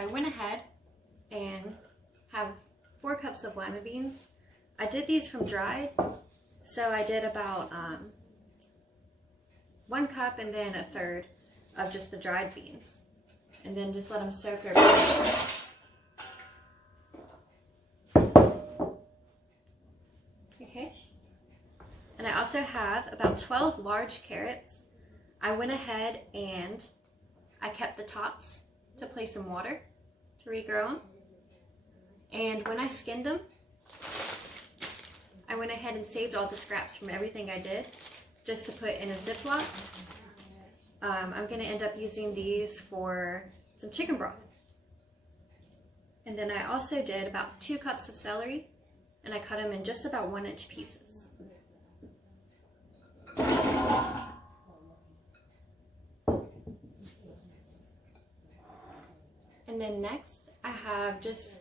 I went ahead and have 4 cups of lima beans. I did these from dried, so I did about 1 cup and then a third of just the dried beans, and then just let them soak overnight. Okay, and I also have about 12 large carrots. I went ahead and I kept the tops to place some water to regrow them. And when I skinned them, I went ahead and saved all the scraps from everything I did just to put in a Ziploc. I'm going to end up using these for some chicken broth. And then I also did about 2 cups of celery, and I cut them in just about 1-inch pieces. And then next I have just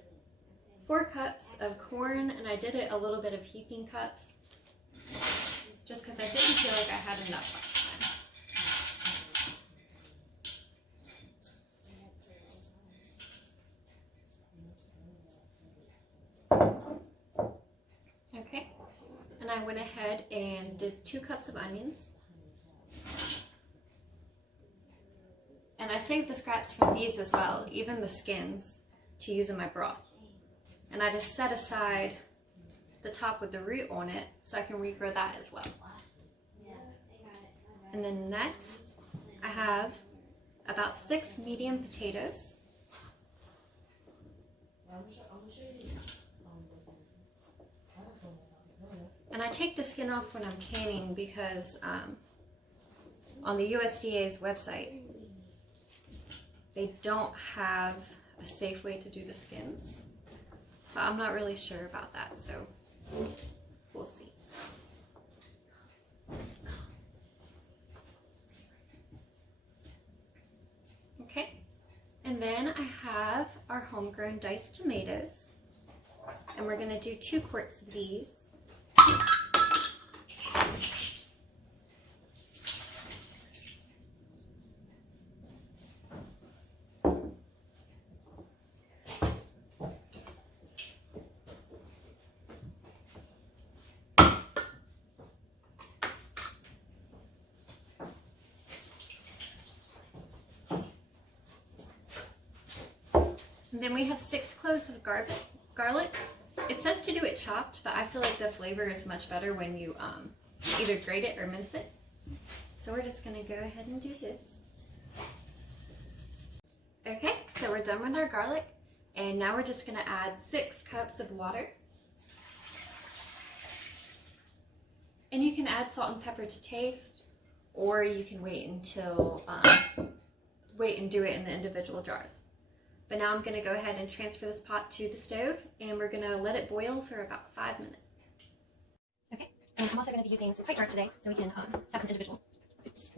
4 cups of corn, and I did it a little bit of heaping cups just because I didn't feel like I had enough last time. Okay, and I went ahead and did 2 cups of onions. And I saved the scraps from these as well, even the skins, to use in my broth. And I just set aside the top with the root on it so I can regrow that as well. And then next, I have about 6 medium potatoes. And I take the skin off when I'm canning because on the USDA's website, they don't have a safe way to do the skins. But I'm not really sure about that, so we'll see. Okay, and then I have our homegrown diced tomatoes, and we're going to do 2 quarts of these. And then we have 6 cloves of garlic. It says to do it chopped, but I feel like the flavor is much better when you either grate it or mince it. So we're just going to go ahead and do this. Okay, so we're done with our garlic, and now we're just going to add 6 cups of water. And you can add salt and pepper to taste, or you can wait until wait and do it in the individual jars. But now I'm going to go ahead and transfer this pot to the stove, and we're going to let it boil for about 5 minutes. Okay, and I'm also going to be using some pint jars today so we can have some individual soups.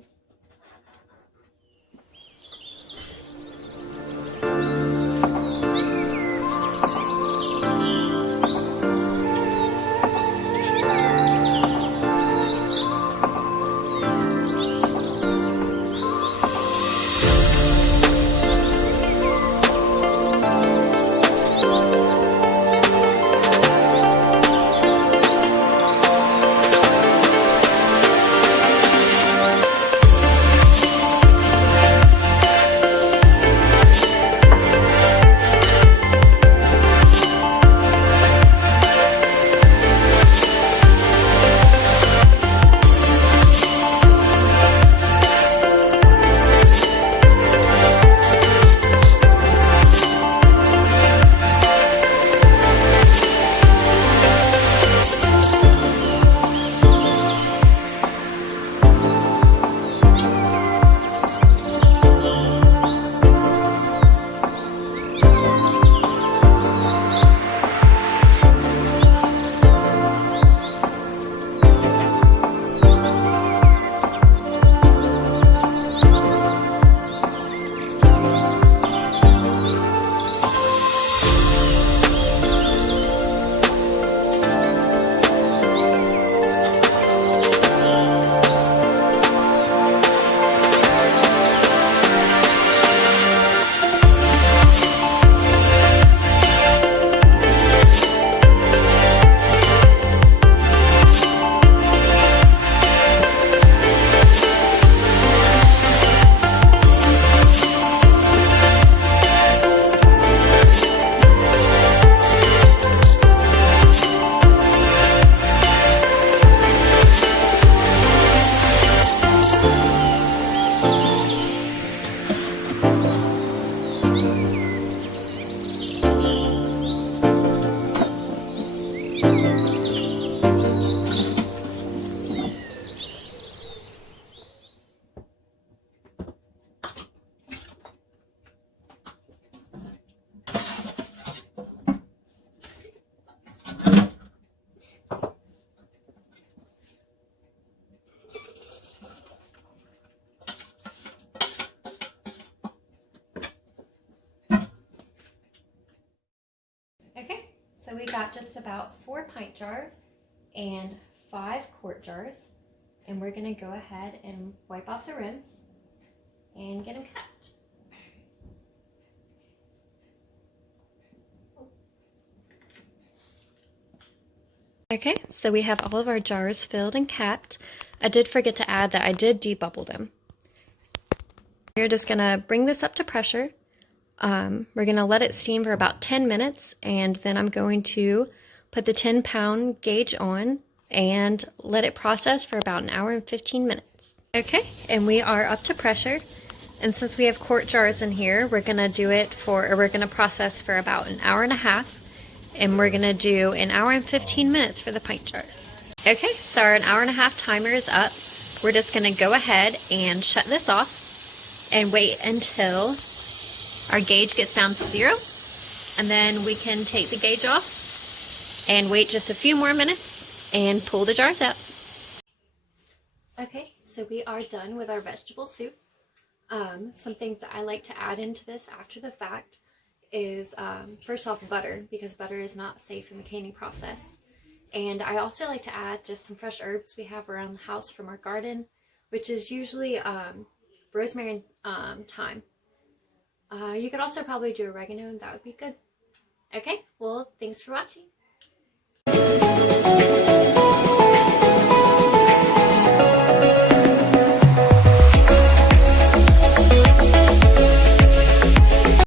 got just about 4 pint jars and 5 quart jars, and we're going to go ahead and wipe off the rims and get them capped. Okay, so we have all of our jars filled and capped. I did forget to add that I did debubble them. We're just going to bring this up to pressure. We're going to let it steam for about 10 minutes, and then I'm going to put the 10-pound gauge on and let it process for about 1 hour and 15 minutes. Okay, and we are up to pressure. And since we have quart jars in here, we're going to process for about 1.5 hours. And we're going to do 1 hour and 15 minutes for the pint jars. Okay, so our 1.5 hour timer is up. We're just going to go ahead and shut this off and wait until our gauge gets down to 0. And then we can take the gauge off and wait just a few more minutes and pull the jars out. Okay, so we are done with our vegetable soup. Some things that I like to add into this after the fact is first off butter, because butter is not safe in the canning process. And I also like to add just some fresh herbs we have around the house from our garden, which is usually rosemary and thyme. You could also probably do oregano, and that would be good. Okay, well, thanks for watching.